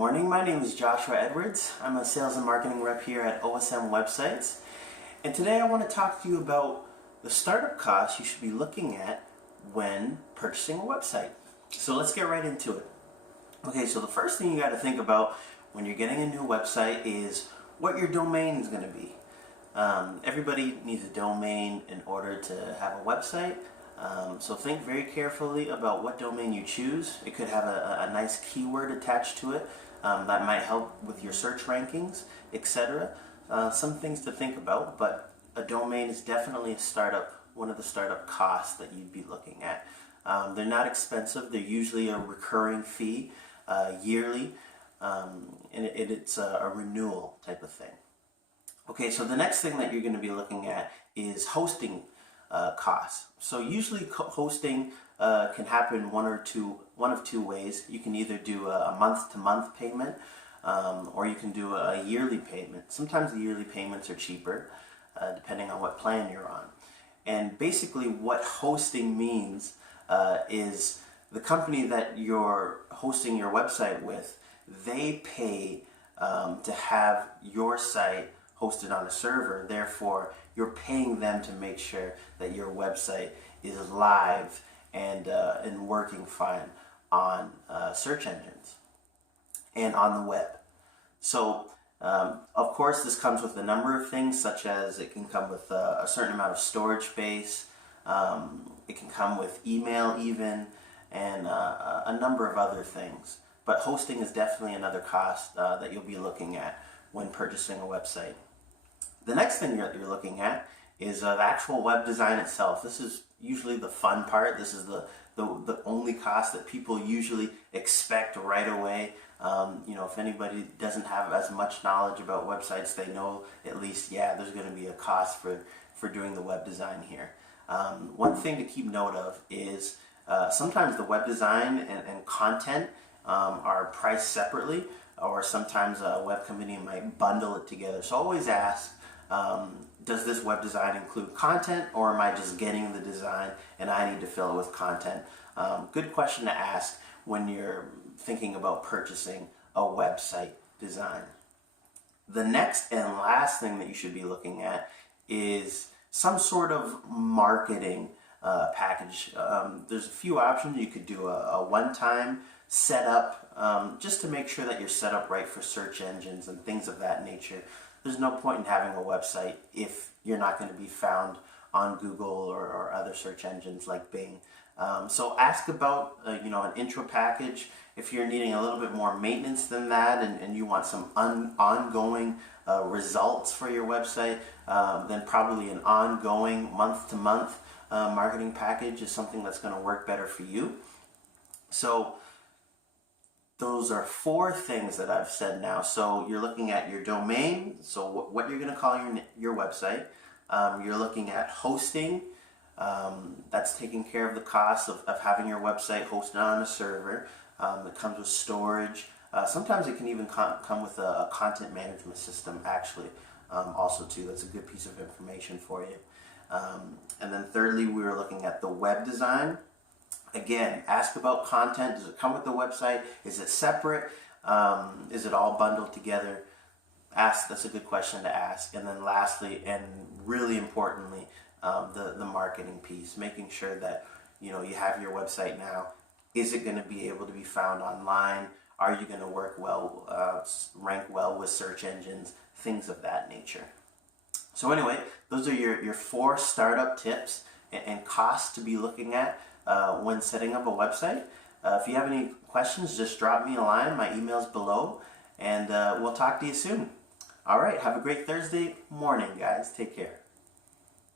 morning, my name is Joshua Edwards. I'm a sales and marketing rep here at OSM Websites. And today I want to talk to you about the startup costs you should be looking at when purchasing a website. So let's get right into it. Okay, so the first thing you got to think about when you're getting a new website is what your domain is going to be. Everybody needs a domain in order to have a website. So think very carefully about what domain you choose. It could have a nice keyword attached to it that might help with your search rankings, etc. Some things to think about, but a domain is definitely one of the startup costs that you'd be looking at. They're not expensive. They're usually a recurring fee yearly, and it's a renewal type of thing. Okay, so the next thing that you're going to be looking at is hosting costs. So usually hosting can happen one of two ways. You can either do a month-to-month payment, or you can do a yearly payment. Sometimes the yearly payments are cheaper, depending on what plan you're on. And basically what hosting means is the company that you're hosting your website with, they pay to have your site hosted on a server. Therefore, you're paying them to make sure that your website is live and working fine on search engines and on the web. So, of course, this comes with a number of things, such as it can come with a certain amount of storage space. It can come with email even, and a number of other things. But hosting is definitely another cost that you'll be looking at when purchasing a website. The next thing you're looking at is the actual web design itself. This is usually the fun part. This is the only cost that people usually expect right away. If anybody doesn't have as much knowledge about websites, they know at least, there's going to be a cost for doing the web design here. One thing to keep note of is sometimes the web design and content are priced separately, or sometimes a web company might bundle it together. So always ask, does this web design include content, or am I just getting the design and I need to fill it with content? Good question to ask when you're thinking about purchasing a website design. The next and last thing that you should be looking at is some sort of marketing package. There's a few options. You could do a one-time setup just to make sure that you're set up right for search engines and things of that nature. There's no point in having a website if you're not going to be found on Google or other search engines like Bing. So ask about an intro package. If you're needing a little bit more maintenance than that, and you want some ongoing results for your website, then probably an ongoing month-to-month marketing package is something that's going to work better for you. So those are 4 things that I've said now. So you're looking at your domain, so what you're going to call your website. You're looking at hosting. That's taking care of the cost of having your website hosted on a server. It comes with storage. Sometimes it can even come with a content management system, actually, also too. That's a good piece of information for you. And then thirdly, we were looking at the web design. Again, ask about content. Does it come with the website? Is it separate? Is it all bundled together? That's a good question to ask. And then lastly, and really importantly, the marketing piece, making sure that you have your website now. Is it going to be able to be found online? Are you going to work well, rank well with search engines? Things of that nature. So anyway, those are your 4 startup tips and costs to be looking at when setting up a website. If you have any questions, just drop me a line. My email's below, and we'll talk to you soon. All right, have a great Thursday morning, guys. Take care.